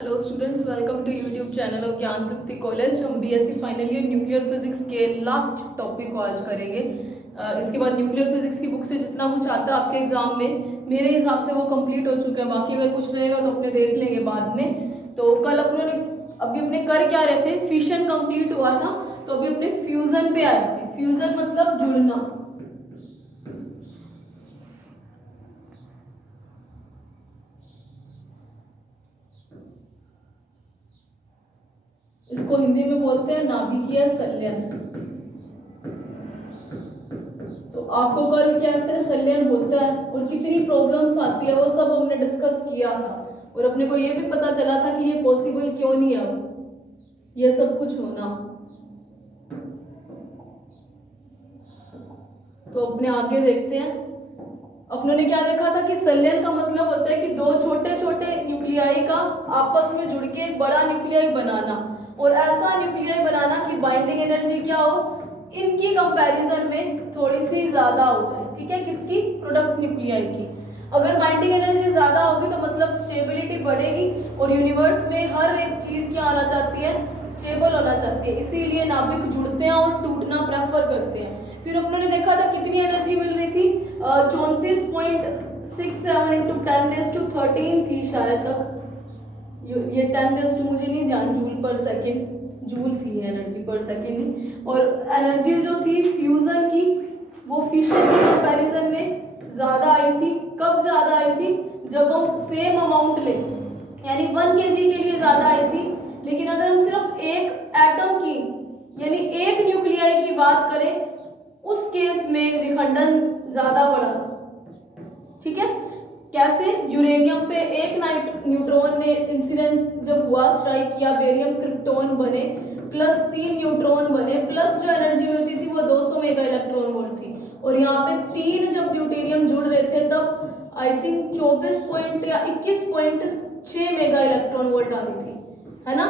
Hello students, welcome to YouTube channel of Gyan Tripti college. हम BSc final year nuclear physics के last topic को आज करेंगे। इसके बाद न्यूक्लियर फिजिक्स की बुक से जितना कुछ आता है आपके एग्जाम में, मेरे हिसाब से वो कंप्लीट हो चुका है। बाकी अगर कुछ रहेगा तो अपने देख लेंगे बाद में। तो कल अभी अपने कर क्या रहे थे, फिशन कंप्लीट हुआ था, तो अभी अपने फ्यूजन पे आए थे। फ्यूजन मतलब जुड़ना। इसको हिंदी में बोलते हैं नाभिकीय संलयन। तो आपको कल कैसे संलयन होता है और कितनी प्रॉब्लम्स आती है वो सब हमने डिस्कस किया था, और अपने को ये भी पता चला था कि ये पॉसिबल क्यों नहीं है ये सब कुछ होना। तो अपने आगे देखते हैं। अपनों ने क्या देखा था कि संलयन का मतलब होता है कि दो छोटे छोटे न्यूक्लियाई का आपस में जुड़ के एक बड़ा न्यूक्लियाई बनाना, और ऐसा न्यूक्लियाई बनाना कि बाइंडिंग एनर्जी क्या हो, इनकी कंपैरिजन में थोड़ी सी ज्यादा हो जाए। ठीक है, किसकी? प्रोडक्ट न्यूक्लियाई की। अगर बाइंडिंग एनर्जी ज्यादा होगी तो मतलब स्टेबिलिटी बढ़ेगी, और यूनिवर्स में हर एक चीज क्या होना चाहती है? स्टेबल होना चाहती है। इसीलिए नाभिक जुड़ते हैं और टूटना प्रेफर करते हैं। फिर अपनों ने देखा था कितनी एनर्जी मिल रही थी, 34.67 इंटू 10⁻13 थी शायद तक। ये 10⁻, मुझे नहीं ध्यान, जूल पर सेकेंड, जूल थी एनर्जी पर सेकेंड। और एनर्जी जो थी फ्यूजन की वो फिशन के कंपैरिजन में ज्यादा आई थी। कब ज्यादा आई थी? जब हम सेम अमाउंट ले, यानी 1 kg के लिए ज्यादा आई थी। लेकिन अगर हम सिर्फ एक एटम की यानी एक न्यूक्लियाई की बात करें, उस केस में विखंडन ज्यादा बड़ा था। ठीक है, कैसे? यूरेनियम पे एक न्यूट्रॉन ने इंसिडेंट जब हुआ, स्ट्राइक किया, बेरियम क्रिप्टॉन बने, प्लस 3 न्यूट्रॉन बने, प्लस जो एनर्जी मिलती थी वो 200 मेगा इलेक्ट्रॉन वोल्ट थी। और यहाँ पे 3 जब ड्यूटेरियम जुड़ रहे थे तब आई थिंक 24 पॉइंट या 21.6 मेगा इलेक्ट्रॉन वोल्ट आ गई थी, है ना?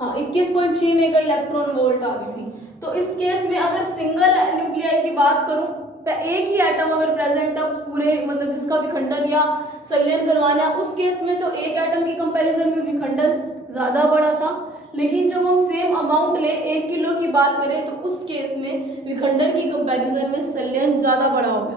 हाँ, 21.6 मेगा इलेक्ट्रॉन वोल्ट आ गई थी। तो इस केस में अगर सिंगल न्यूक्लियाई की बात करूं, एक ही एटम अगर प्रेजेंट है पूरे, मतलब जिसका विखंडन या संलयन करवाना है, उस केस में तो एक एटम की कंपैरिजन में विखंडन ज्यादा बड़ा था। लेकिन जब हम सेम अमाउंट ले, 1 किलो की बात करें, तो उस केस में विखंडन की कंपैरिजन में संलयन ज्यादा बड़ा हो गया।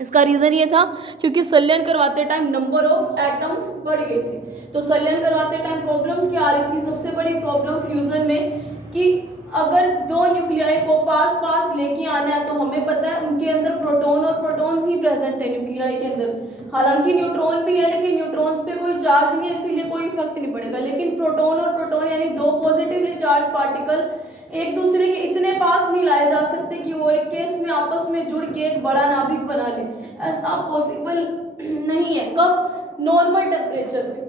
इसका रीजन ये था क्योंकि संलयन करवाते टाइम नंबर ऑफ एटम्स बढ़ गए थे। तो संलयन करवाते टाइम प्रॉब्लम्स क्या आ रही थी? सबसे बड़ी प्रॉब्लम फ्यूजन में कि अगर दो न्यूक्लियाई को पास पास लेके आना है, तो हमें पता है उनके अंदर प्रोटॉन और प्रोटॉन ही प्रेजेंट है न्यूक्लियाई के अंदर। हालांकि न्यूट्रॉन भी है, लेकिन न्यूट्रॉन्स पे कोई चार्ज नहीं है, इसीलिए कोई इफेक्ट नहीं पड़ेगा। लेकिन प्रोटॉन और प्रोटॉन यानी दो पॉजिटिवली चार्ज पार्टिकल एक दूसरे के इतने पास नहीं लाए जा सकते कि वो एक केस में आपस में जुड़ के एक बड़ा नाभिक बना ले। ऐसा पॉसिबल नहीं है। कब? नॉर्मल टेम्परेचर पे,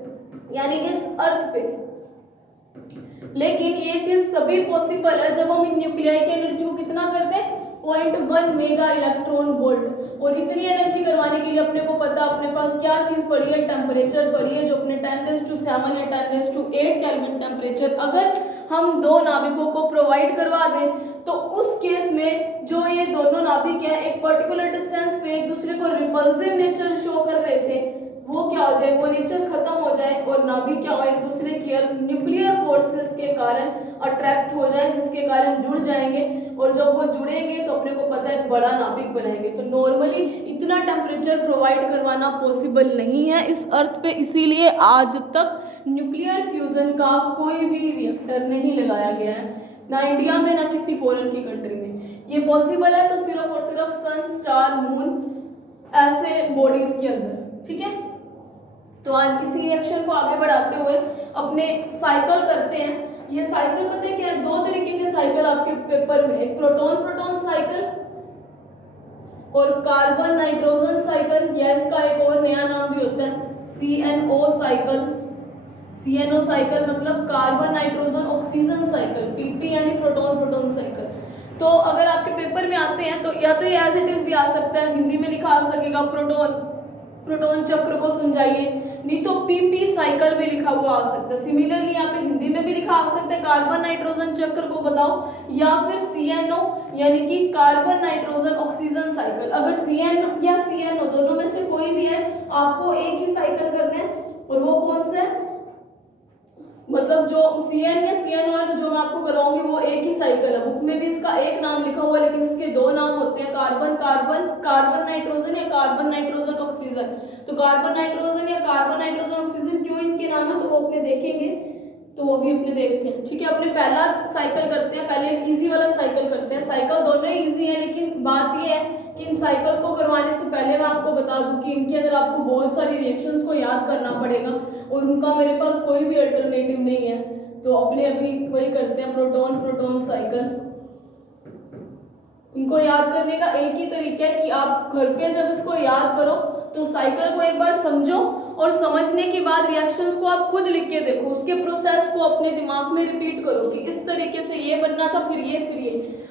यानी इस अर्थ पे। लेकिन ये चीज तभी पॉसिबल है जब हम इन न्यूक्लियाई की एनर्जी को कितना करते हैं? 0.1 मेगा इलेक्ट्रॉन वोल्ट। और इतनी एनर्जी करवाने के लिए अपने को पता, अपने पास क्या चीज पड़ी है? टेम्परेचर पड़ी है, जो अपने 10⁻7 या 10⁸ केल्विन टेम्परेचर अगर हम दो नाभिकों को प्रोवाइड करवा दें, तो उस केस में जो ये दोनों नाभिक है एक पर्टिकुलर डिस्टेंस पे एक दूसरे को रिपल्सिव नेचर शो कर रहे थे, वो क्या हो जाए? वो नेचर खत्म हो जाए, और नाभिक क्या हो? एक दूसरे की न्यूक्लियर फोर्सेस के कारण अट्रैक्ट हो जाए, जिसके कारण जुड़ जाएंगे। और जब वो जुड़ेंगे तो अपने को पता है बड़ा नाभिक बनाएंगे। तो नॉर्मली इतना टेम्परेचर प्रोवाइड करवाना पॉसिबल नहीं है इस अर्थ पे, इसीलिए आज तक न्यूक्लियर फ्यूजन का कोई भी रिएक्टर नहीं लगाया गया है, ना इंडिया में ना किसी फॉरेन की कंट्री में। ये पॉसिबल है तो सिर्फ और सिर्फ सन, स्टार, मून ऐसे बॉडीज के अंदर। ठीक है, तो आज इसी रिएक्शन को आगे बढ़ाते हुए अपने साइकिल करते हैं। ये साइकिल पता है क्या है? दो तरीके के साइकिल आपके पेपर में, एक प्रोटॉन प्रोटॉन साइकिल और कार्बन नाइट्रोजन साइकिल, या इसका एक और नया नाम भी होता है CNO साइकिल। CNO साइकिल मतलब carbon nitrogen oxygen cycle, PP यानी प्रोटॉन प्रोटॉन साइकिल। तो अगर आपके पेपर में आते हैं तो या तो ये एज इट इज भी आ सकता है, हिंदी में लिखा आ सकेगा प्रोटॉन प्रोटॉन चक्र को समझाइए, नहीं तो PP साइकिल में लिखा हुआ आ सकता है। सिमिलरली यहाँ पे हिंदी में भी लिखा आ सकता है कार्बन नाइट्रोजन चक्र को बताओ, या फिर CNO यानी कि कार्बन नाइट्रोजन ऑक्सीजन साइकिल। अगर CNO या CNO दोनों में से कोई भी है, आपको एक ही साइकिल करना है, और वो कौन सा है? मतलब जो CN या CNO है, तो जो मैं आपको कराऊंगी वो एक ही साइकिल है। बुक में भी इसका एक नाम लिखा हुआ है, लेकिन इसके दो नाम होते हैं, कार्बन कार्बन, कार्बन नाइट्रोजन या कार्बन नाइट्रोजन ऑक्सीजन। तो कार्बन नाइट्रोजन या कार्बन नाइट्रोजन ऑक्सीजन क्यों इनके नाम है, तो वो अपने देखेंगे, तो वो भी अपने देखते हैं। ठीक है, अपने पहला साइकिल करते हैं, पहले एक इजी वाला साइकिल करते हैं। साइकिल दोनों ही इजी है, लेकिन बात ये है कि इन साइकिल को करवाने से पहले मैं आपको बता दूं कि इनके अंदर आपको बहुत सारी रिएक्शंस को याद करना पड़ेगा, और उनका मेरे पास कोई भी अल्टरनेटिव नहीं है। तो अपने अभी वही करते हैं, प्रोटॉन प्रोटॉन साइकिल। इनको याद करने का एक ही तरीका है कि आप घर पे जब इसको याद करो तो साइकिल को एक बार समझो, और समझने के बाद रिएक्शंस को आप खुद लिख के देखो, उसके प्रोसेस को अपने दिमाग में रिपीट करो कि इस तरीके से ये बनना था, फिर ये।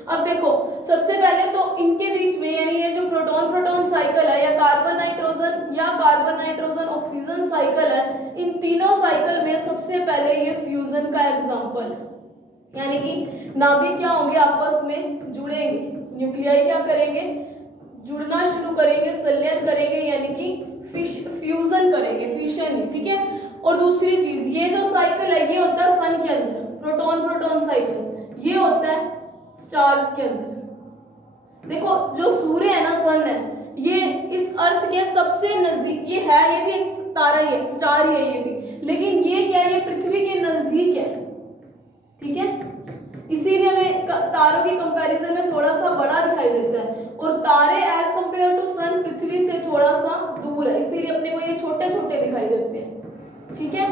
अब देखो, सबसे पहले तो इनके बीच में, यानी ये जो प्रोटॉन प्रोटॉन साइकिल है या कार्बन नाइट्रोजन ऑक्सीजन साइकिल है, इन तीनों साइकिल में सबसे पहले ये फ्यूजन का एग्जांपल है। यानी कि नाभिक क्या होंगे, आपस में जुड़ेंगे, न्यूक्लियाई क्या करेंगे, जुड़ना शुरू करेंगे, संलयन करेंगे, यानी कि फ्यूजन करेंगे, फिशन। ठीक है, और दूसरी चीज, ये जो साइकिल है ये होता है सन के अंदर, प्रोटॉन प्रोटॉन साइकिल, ये होता है स्टार्स के अंदर। देखो, जो सूर्य है ना, सन है, ये इस अर्थ के सबसे नजदीक, ये भी एक तारा ही है, स्टार ही है ये भी, लेकिन ये क्या है, ये पृथ्वी के नजदीक है। ठीक है, इसीलिए हमें तारों की कंपैरिजन में थोड़ा सा बड़ा दिखाई देता है, और तारे एज कंपेयर टू सन पृथ्वी से थोड़ा सा दूर है, इसीलिए अपने को ये छोटे छोटे दिखाई देते हैं। ठीक है,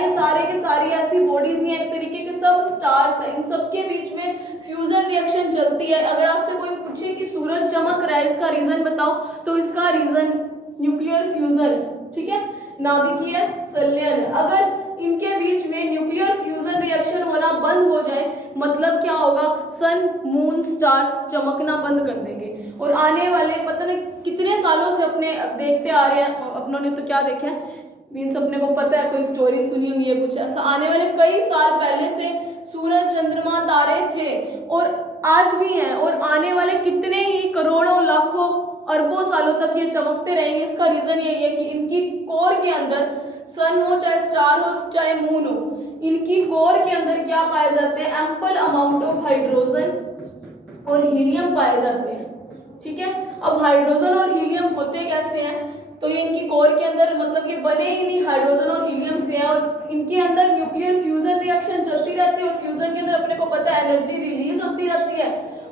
ये सारे के सारी ऐसी बॉडीज हैं, एक तरीके के सब स्टार्स हैं, इन सब के बीच में फ्यूजन रिएक्शन चलती है। अगर आपसे कोई पूछे कि सूरज चमक रहा है, इसका रीजन बताओ, तो इसका रीजन न्यूक्लियर फ्यूजन है। ठीक है, नाभिकीय संलयन है। अगर इनके बीच में न्यूक्लियर फ्यूजन रिएक्शन होना बंद हो जाए, मतलब क्या होगा, सन मून स्टार्स चमकना बंद कर देंगे, और आने वाले पता नहीं कितने सालों से अपने देखते आ रहे हैं, अपनों ने तो क्या देखा है, मीन्स अपने को पता है, कोई स्टोरी सुनी होगी है कुछ ऐसा, आने वाले कई साल पहले से सूरज चंद्रमा तारे थे और आज भी हैं, और आने वाले कितने ही करोड़ों लाखों अरबों सालों तक ये चमकते रहेंगे। इसका रीजन यही है कि इनकी कोर के अंदर, सन हो चाहे स्टार हो चाहे मून हो, इनकी कोर के अंदर क्या पाए जाते हैं, एम्पल अमाउंट ऑफ हाइड्रोजन और हीलियम पाए जाते हैं। ठीक है, अब हाइड्रोजन और हीलियम होते कैसे हैं, तो ये इनकी कोर के अंदर, मतलब ये बने ही नहीं हाइड्रोजन और हीलियम से हैं, और इनके अंदर न्यूक्लियर फ्यूजन रिएक्शन चलती रहती है, और फ्यूजन के अंदर अपने को पता है एनर्जी रिलीज होती रहती है,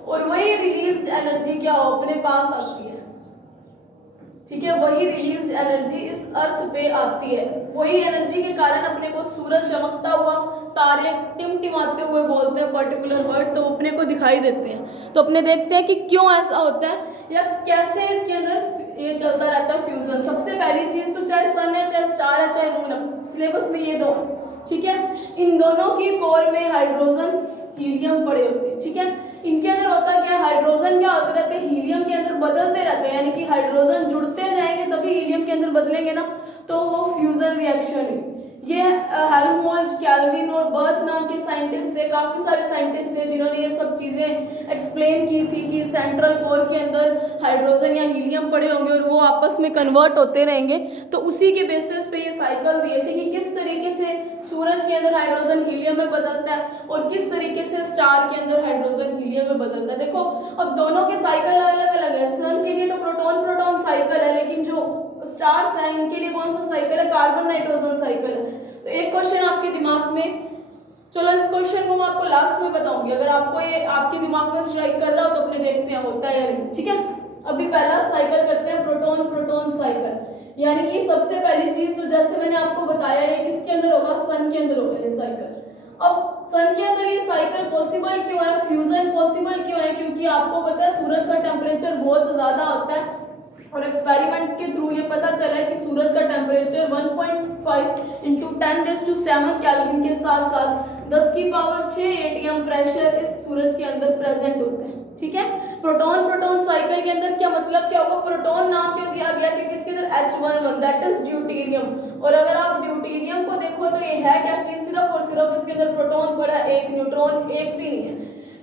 और वही रिलीज एनर्जी क्या हो, अपने पास आती है। ठीक है, वही रिलीज एनर्जी इस अर्थ पे आती है, वही एनर्जी के कारण अपने को सूरज चमकता हुआ, तारे टिमटिमाते हुए, बोलते हैं पर्टिकुलर वर्ड, तो अपने को दिखाई देते हैं। तो अपने देखते हैं कि क्यों ऐसा होता है, या कैसे इसके अंदर ये चलता रहता है फ्यूजन। सबसे पहली चीज तो चाहे सन है, चाहे स्टार है, चाहे मून है, सिलेबस में ये दो। ठीक है, इन दोनों की कोर में हाइड्रोजन हीलियम पड़े होते हैं। ठीक है, इनके अंदर होता क्या है, हाइड्रोजन क्या होते रहते हैं, हीलियम के अंदर बदलते रहते हैं, यानी कि हाइड्रोजन जुड़ते जाएंगे तभी हीलियम के अंदर बदलेंगे ना, तो वो फ्यूजन रिएक्शन है। ये हेल्महोल्ट्ज, कैल्विन और बर्थ नाम के साइंटिस्ट थे, काफी सारे साइंटिस्ट थे जिन्होंने ये सब चीजें एक्सप्लेन की थी कि सेंट्रल कोर के अंदर हाइड्रोजन या हीलियम पड़े होंगे और वो आपस में कन्वर्ट होते रहेंगे। तो उसी के बेसिस पे ये साइकिल दिए थे कि किस तरीके से सूरज के अंदर हाइड्रोजन हीलियम में बदलता है और किस तरीके से स्टार के अंदर हाइड्रोजन हीलियम में बदलता है। देखो, अब दोनों के साइकिल अलग अलग है। सन के लिए तो प्रोटॉन प्रोटॉन साइकिल है, लेकिन जो स्टार्स हैं इनके लिए कौन सा साइकिल है, कार्बन नाइट्रोजन साइकिल है। तो एक क्वेश्चन आपके दिमाग में, चलो इस क्वेश्चन को मैं आपको लास्ट में बताऊंगी, अगर आपको ये आपके दिमाग में स्ट्राइक कर रहा हो तो अपने देखते हैं होता है या नहीं। ठीक है, अभी पहला साइकिल करते हैं, प्रोटॉन प्रोटॉन साइकिल। यानी कि सबसे पहली चीज तो जैसे मैंने आपको बताया, ये किसके अंदर होगा, सन के अंदर होगा ये साइकिल। अब सन के अंदर ये साइकिल पॉसिबल क्यों है, फ्यूजन पॉसिबल क्यों है, क्योंकि आपको पता है सूरज का टेम्परेचर बहुत ज्यादा होता है, और एक्सपेरिमेंट्स के थ्रू ये पता चला है कि सूरज का टेम्परेचर 1.5 इंटू 10⁷ केल्विन के साथ साथ 10⁶ एटीएम प्रेशर इस सूरज के अंदर प्रेजेंट होते हैं। ठीक है, प्रोटॉन प्रोटॉन साइकिल के अंदर क्या मतलब क्या होगा, प्रोटॉन नाम क्यों दिया गया, क्योंकि इसके अंदर H11 दैट इज ड्यूटेरियम। और अगर आप ड्यूटेरियम को देखो तो ये है क्या चीज, सिर्फ और सिर्फ इसके अंदर प्रोटॉन पड़ा एक, न्यूट्रॉन एक भी नहीं है,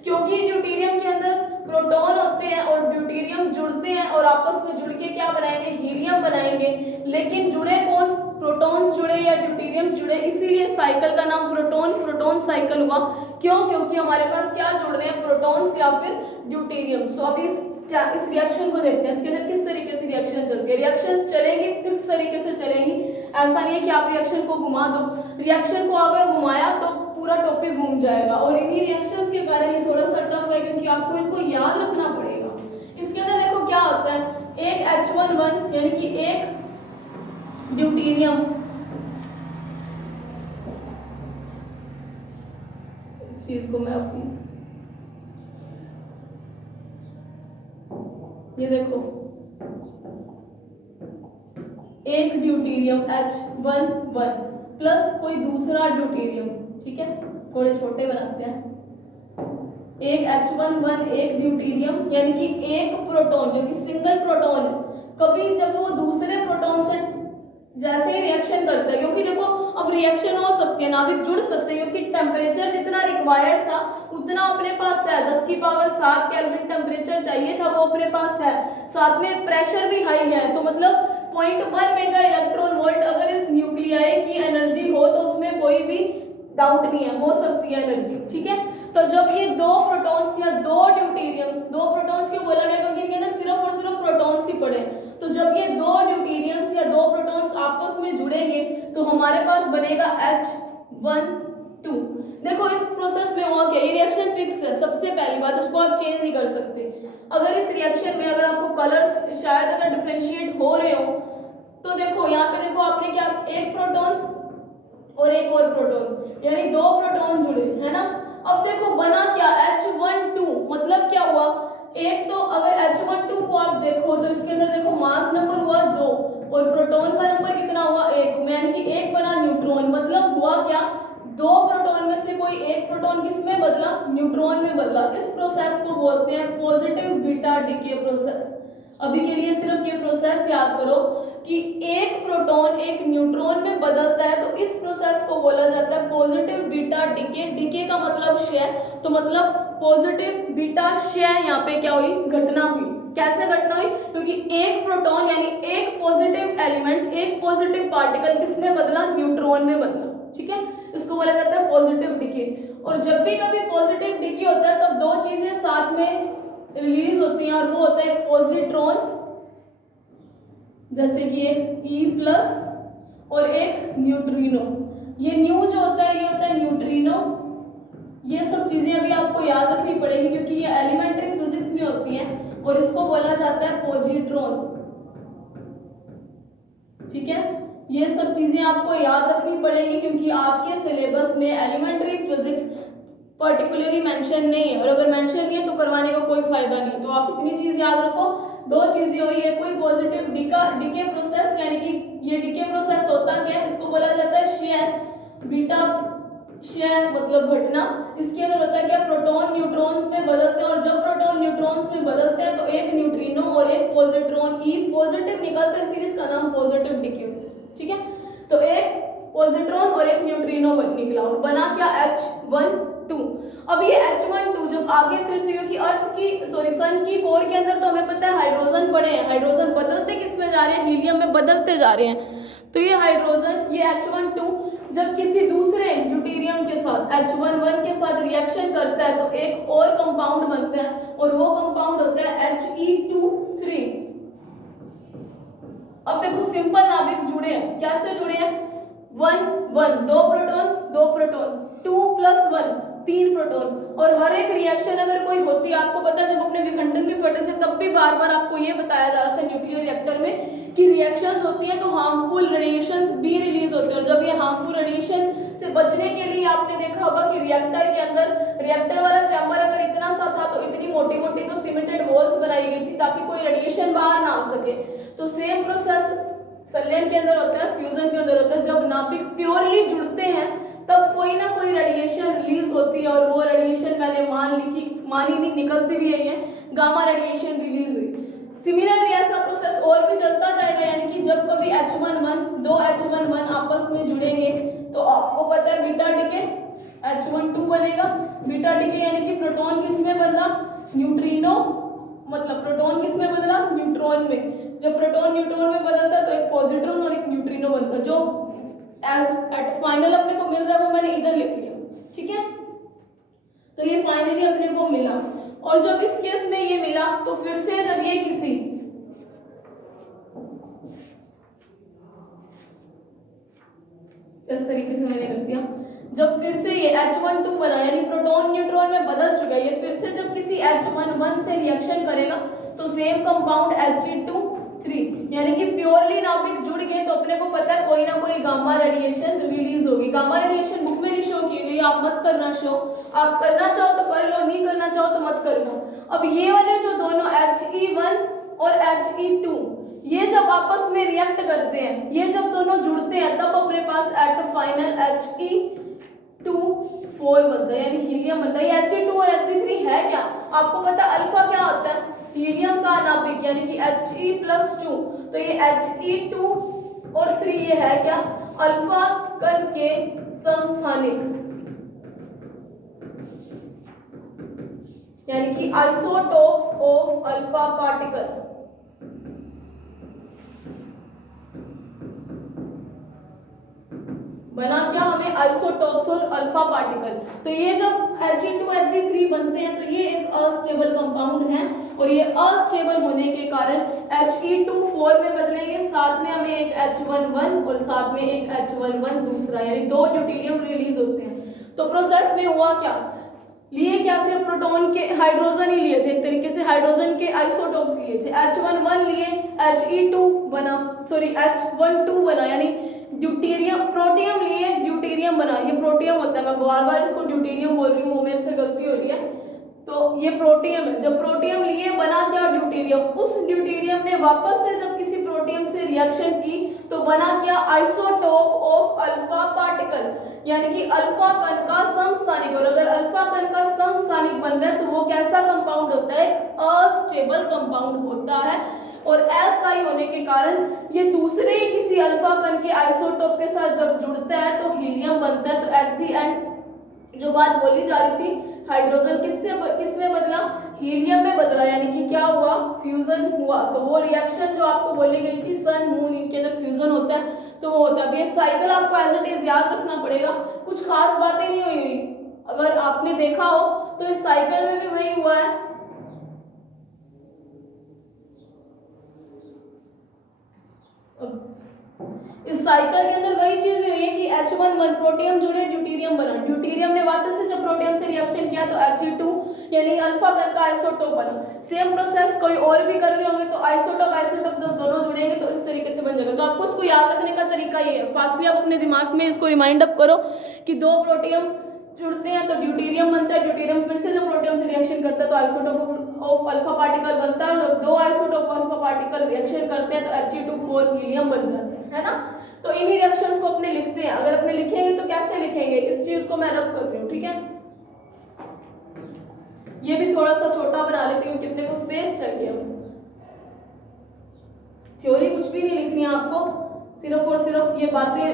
क्योंकि ड्यूटेरियम के अंदर प्रोटॉन होते हैं और ड्यूटेरियम जुड़ते हैं और आपस में जुड़ के क्या बनाएंगे, हीलियम बनाएंगे। लेकिन जुड़े कौन, प्रोटॉन्स जुड़े या ड्यूटेरियम्स जुड़े, इसीलिए साइकिल का नाम प्रोटॉन साइकिल हुआ। क्यों? क्योंकि हमारे पास क्या जुड़ रहे हैं, प्रोटॉन्स या फिर ड्यूटेरियम्स। तो अभी इस रिएक्शन को देखते हैं, इसके अंदर किस तरीके से रिएक्शन चलती है। रिएक्शंस चलेंगी फिक्स तरीके से चलेंगी, ऐसा नहीं है कि आप रिएक्शन को घुमा दो। रिएक्शन को अगर घुमाया तो पूरा टॉपिक घूम जाएगा, और इन्हीं रिएक्शंस के कारण ये थोड़ा सा टफ है, क्योंकि आपको इनको याद रखना पड़ेगा। इसके अंदर देखो क्या होता है, एक H11 यानी कि एक ड्यूटेरियम, इस चीज को मैं अपनी ये देखो, एक ड्यूटेरियम H11 प्लस कोई दूसरा ड्यूटेरियम, ठीक है, थोड़े छोटे बनाते हैं, एक H11 एक ड्यूटेरियम यानी कि एक प्रोटॉन, जो कि सिंगल प्रोटॉन है। कभी जब वो दूसरे प्रोटॉन से जैसे ही रिएक्शन करता है, क्योंकि देखो अब रिएक्शन हो सकती है, नाभिक जुड़ सकते हैं, क्योंकि टेम्परेचर जितना रिक्वायर्ड था उतना अपने पास है, 10 की पावर 7 केल्विन टेम्परेचर चाहिए था, वो अपने पास है, साथ में प्रेशर भी हाई है, तो मतलब 0.1 मेगा इलेक्ट्रॉन वोल्ट अगर इस न्यूक्लियाई की एनर्जी हो तो उसमें कोई भी डाउट नहीं है, हो सकती है एनर्जी, ठीक है। तो जब ये दो प्रोटॉन्स या दो ड्यूटेरियम्स, दो प्रोटॉन्स क्यों बोला गया, क्योंकि इनके अंदर सिर्फ और सिर्फ प्रोटॉन्स ही पड़े, तो जब ये दो ड्यूटेरियम्स या दो प्रोटॉन्स आपस में जुड़ेंगे तो हमारे पास बनेगा H12। देखो इस प्रोसेस में हुआ क्या, ये रिएक्शन फिक्स है, सबसे पहली बात उसको आप चेंज नहीं कर सकते। अगर इस रिएक्शन में अगर आपको कलर्स शायद अगर डिफरेंशिएट हो रहे हो, तो देखो यहाँ पे देखो आपने क्या, एक प्रोटॉन और एक और प्रोटॉन, यानी दो प्रोटॉन जुड़े, है ना। अब देखो बना क्या, H12, मतलब क्या हुआ, एक तो अगर H12 को आप देखो तो इसके अंदर देखो मास नंबर हुआ 2 और प्रोटॉन का नंबर कितना हुआ 1, यानी कि एक बना न्यूट्रॉन। मतलब हुआ क्या, दो प्रोटॉन में से कोई एक प्रोटॉन किस में बदला, न्यूट्रॉन में बदला। इस प्रोसेस को बोलते हैं पॉजिटिव बीटा डीके प्रोसेस। अभी के लिए सिर्फ ये प्रोसेस याद करो कि एक प्रोटॉन एक न्यूट्रॉन में बदलता है, तो इस प्रोसेस को बोला जाता है पॉजिटिव बीटा डीके। डीके का मतलब क्षय, तो मतलब पॉजिटिव बीटा क्षय यहाँ पे क्या हुई, घटना हुई। कैसे घटना हुई, क्योंकि एक प्रोटॉन यानी एक पॉजिटिव एलिमेंट, एक पॉजिटिव पार्टिकल किसमें बदला, न्यूट्रॉन में बदला, ठीक है, इसको बोला जाता है पॉजिटिव डीके। और जब भी कभी पॉजिटिव डीके होता है तब दो चीजें साथ में रिलीज होती हैं, और वो होता है पॉजिट्रॉन, जैसे कि एक E+ और एक न्यूट्रिनो। ये न्यू जो होता है ये होता है न्यूट्रिनो। ये सब चीजें अभी आपको याद रखनी पड़ेगी, क्योंकि ये एलिमेंट्री फिजिक्स में होती हैं, और इसको बोला जाता है पॉजिट्रॉन, ठीक है। ये सब चीजें आपको याद रखनी पड़ेगी, क्योंकि आपके सिलेबस में एलिमेंट्री फिजिक्स पर्टिकुलरली मेंशन नहीं है, और अगर मेंशन नहीं है तो करवाने का कोई फायदा नहीं है। तो आप इतनी चीज याद रखो, दो चीजें हुई है, कोई पॉजिटिव डीके प्रोसेस, यानी कि ये डीके प्रोसेस होता क्या है, इसको बोला जाता है क्षय, बीटा क्षय मतलब घटना। इसके अंदर होता है क्या, प्रोटॉन न्यूट्रॉन्स में बदलते हैं, और जब प्रोटॉन न्यूट्रॉन्स में बदलते हैं तो एक न्यूट्रिनो और एक पॉजिट्रॉन E पॉजिटिव निकलता है, इसीलिए इसका नाम पॉजिटिव डीके, ठीक है। तो एक पॉजिट्रॉन और एक न्यूट्रिनो निकला, बना क्या, H12। अब ये H12 जब आगे फिर से, क्योंकि सन की कोर के अंदर तो हमें पता है हाइड्रोजन पड़े हैं, हाइड्रोजन बदलते किस में जा रहे हैं, हीलियम में बदलते जा रहे हैं। तो ये हाइड्रोजन, ये H12 जब किसी दूसरे ड्यूटेरियम के साथ H11 के साथ रिएक्शन करता है तो एक और कंपाउंड बनता है, और वो कंपाउंड होता है He2 3। अब देखो सिंपल नाभिक जुड़े हैं, कैसे जुड़े हैं, 1 1 दो प्रोटॉन 2 + 1 3 प्रोटॉन। और हर एक रिएक्शन अगर कोई होती है, आपको पता है जब अपने विखंडन भी पढ़े थे तब भी बार बार आपको ये बताया जा रहा था न्यूक्लियर रिएक्टर में कि रिएक्शंस होती हैं तो हार्मफुल रेडिएशंस भी रिलीज होते हैं, और जब ये हार्मफुल रेडिएशन से बचने के लिए आपने देखा होगा कि रिएक्टर के अंदर, रिएक्टर वाला चैम्बर अगर इतना सा था तो इतनी मोटी मोटी तो सीमेंटेड वॉल्स बनाई गई थी ताकि कोई रेडिएशन बाहर ना आ सके। तो सेम प्रोसेस संलयन के अंदर होता है, फ्यूजन के अंदर होता है। जब नाभिक प्योरली जुड़ते हैं तब कोई ना कोई रेडिएशन रिलीज होती है, और वो रेडिएशन मैंने मानी नहीं, निकलती भी है, गामा रेडिएशन रिलीज हुई। सिमिलरली ऐसा प्रोसेस और भी चलता जाएगा, यानी कि जब कभी दो H11 आपस में जुड़ेंगे तो आपको पता है बीटा डीके H12 बनेगा। बीटा डीके यानी कि प्रोटॉन किस में बदला, न्यूट्रिनो मतलब प्रोटॉन किस में बदला, न्यूट्रॉन में। जब प्रोटॉन न्यूट्रॉन में बदलता है तो एक पॉजिट्रॉन और एक न्यूट्रिनो बनता है। जो एज एट फाइनल अपने को मिल रहा है वो मैंने इधर लिख लिया, ठीक है। तो ये फाइनली अपने को मिला, और जब इस केस में ये मिला तो फिर से जब ये किसी इस तरीके से मैंने लिख दिया, जब फिर से ये H12 बना, यानी प्रोटॉन न्यूट्रॉन में बदल चुका है, ये फिर से जब किसी H11 से रिएक्शन करेगा तो सेम कंपाउंड He2 यानी कि प्योरली नाभिक जुड़ गए तो अपने को पता है कोई ना कोई गामा रेडिएशन रिलीज होगी। गामा रेडिएशन बुक में नहीं शो की गई, आप मत करना शो, आप करना चाहो तो कर लो, नहीं करना चाहो तो मत कर लो। अब ये वाले जो दोनों He1 और He2 ये जब आपस में रिएक्ट करते हैं, ये जब दोनों जुड़ते हैं तब अपने पास एट फाइनल He2 4 बनता है, यानी हीलियम बनता है। ये He2 और He3 है क्या, आपको पता अल्फा क्या होता है, हीलियम का नाभिक, यानी कि He+2। तो ये He2 और 3 ये है क्या, अल्फा कण के समस्थानिक, यानी कि आइसोटोप्स ऑफ अल्फा पार्टिकल। बना क्या हमें, आइसोटोप्स और अल्फा पार्टिकल। तो ये जब He2 He3 बनते हैं तो ये एक अस्टेबल कंपाउंड है, और ये अस्टेबल होने के कारण He2 4 में बदलेंगे, साथ में हमें एक H11 और साथ में एक H11 दूसरा, यानी 2 ड्यूटेरियम रिलीज होते हैं। तो प्रोसेस में हुआ क्या, लिए क्या थे, प्रोटॉन के हाइड्रोजन ही लिए थे, एक तरीके से हाइड्रोजन के आइसोटोप्स लिए थे। H11 लिए, He2 बना, सॉरी H12 बना, यानी ड्यूटेरियम, प्रोटियम लिए, ड्यूटेरियम बना, ये प्रोटियम होता है, मैं बार बार इसको ड्यूटेरियम बोल रही हूँ, वो मेरे से गलती हो रही है, तो ये प्रोटियम है। जब प्रोटियम लिए बना क्या, ड्यूटेरियम। उस ड्यूटेरियम ने वापस से जब किसी प्रोटियम से रिएक्शन की तो बना क्या, आइसोटोप ऑफ अल्फा पार्टिकल, यानी कि अल्फा कण का समस्थानिक। और अगर अल्फा कण का समस्थानिक बन रहा है तो वो कैसा कंपाउंड होता है, अस्टेबल कंपाउंड होता है। और अस्थायी होने के कारण ये दूसरे ही किसी अल्फा कण के आइसोटोप के साथ जब जुड़ता है तो हीलियम बनता है। तो एट द एंड जो बात बोली जा रही थी, हाइड्रोजन किसमें बदला, हीलियम में बदला, यानी कि क्या हुआ, फ्यूजन हुआ। तो वो रिएक्शन जो आपको बोली गई थी सन मून इनके अंदर फ्यूजन होता है, तो वो होता है। ये साइकिल आपको एज इट इज याद रखना पड़ेगा, कुछ खास बातें नहीं हुई। अगर आपने देखा हो तो इस साइकिल में भी वही हुआ है। इस साइकिल के अंदर वही चीज हुई है कि H11 प्रोटियम जुड़े, ड्यूटेरियम बना, ड्यूटेरियम ने वापस से जब प्रोटियम से रिएक्शन किया तो He2 यानी अल्फा कण का आइसोटोप बना। सेम प्रोसेस कोई और भी कर रहे होंगे तो आइसोटोप दोनों जुड़ेंगे तो इस तरीके से बन जाएगा। तो आपको इसको याद रखने का तरीका ये है, फास्टली आप अपने दिमाग में इसको रिमाइंड अप करो कि 2 प्रोटियम जुड़ते हैं तो ड्यूटेरियम बनता है, ड्यूटेरियम फिर से जब प्रोटियम से रिएक्शन करता है तो आइसोटोप ऑफ अल्फा पार्टिकल बनता है, और 2 आइसोटोप अल्फा पार्टिकल रिएक्शन करते हैं तो He2 4 हीलियम बन जाता है ना। तो इन्हीं रिएक्शंस को अपने लिखते हैं। अगर अपने लिखेंगे तो कैसे लिखेंगे, इस चीज को मैं रब कर रही हूँ, ठीक है। ये भी थोड़ा सा छोटा बना लेती हूँ, कितने को स्पेस चाहिए। थ्योरी कुछ भी नहीं लिखनी है आपको, सिर्फ और सिर्फ ये बातें